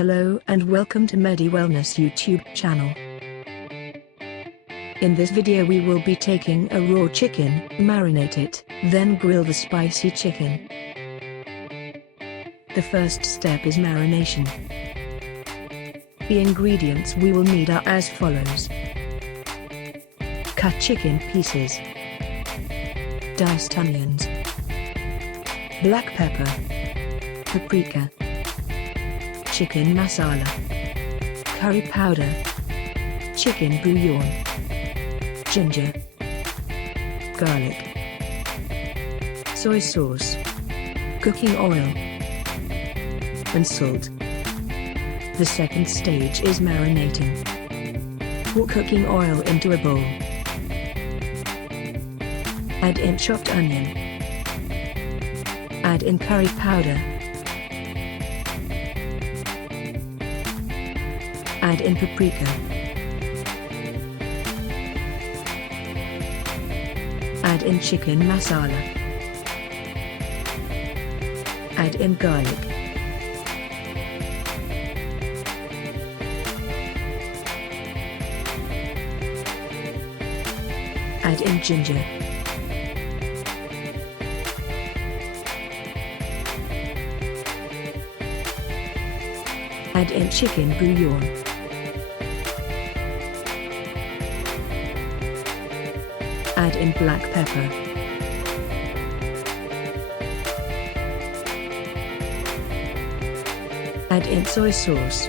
Hello and welcome to Medy Wellness YouTube channel. In this video we will be taking a raw chicken, marinate it, then grill the spicy chicken. The first step is marination. The ingredients we will need are as follows. Cut chicken pieces, diced onions, black pepper, paprika, chicken masala, curry powder, chicken bouillon, ginger, garlic, soy sauce, cooking oil, and salt. The second stage is marinating. Pour cooking oil into a bowl. Add in chopped onion. Add in curry powder. Add in paprika. Add in chicken masala. Add in garlic. Add in ginger. Add in chicken bouillon. Add in black pepper. Add in soy sauce.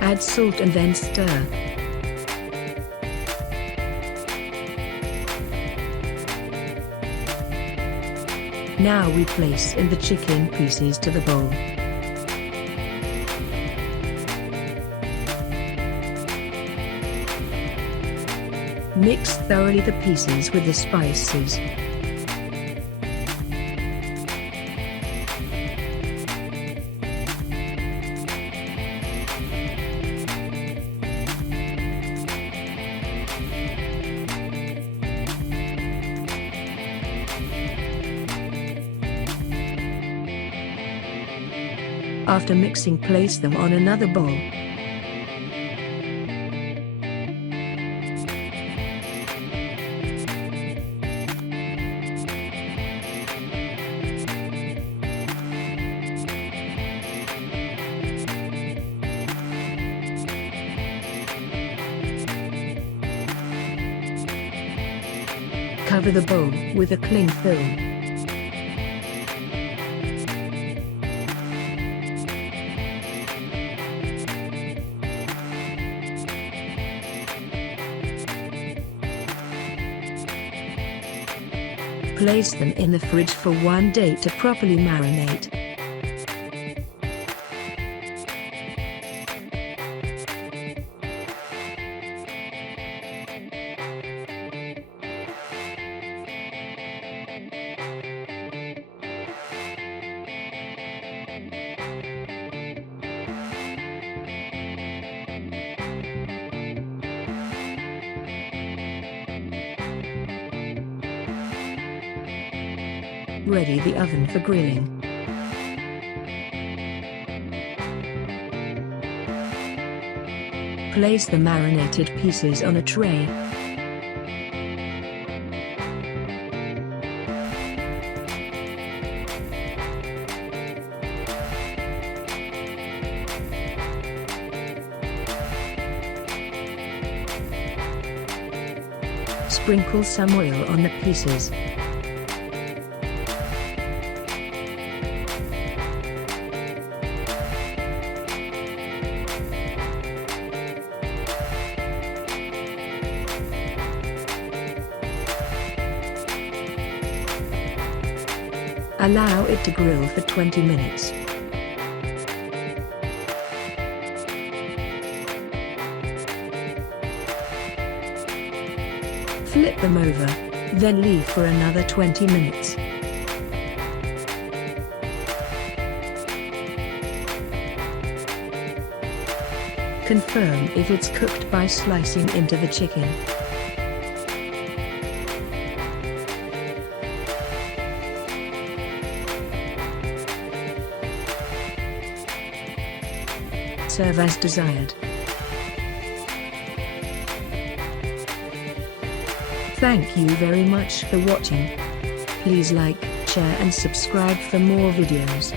Add salt and then stir. Now we place in the chicken pieces to the bowl. Mix thoroughly the pieces with the spices. After mixing, place them on another bowl. Cover the bowl with a cling film. Place them in the fridge for 1 day to properly marinate. Ready the oven for grilling. Place the marinated pieces on a tray. Sprinkle some oil on the pieces. Allow it to grill for 20 minutes. Flip them over, then leave for another 20 minutes. Confirm if it's cooked by slicing into the chicken. Serve as desired. Thank you very much for watching. Please like, share and subscribe for more videos.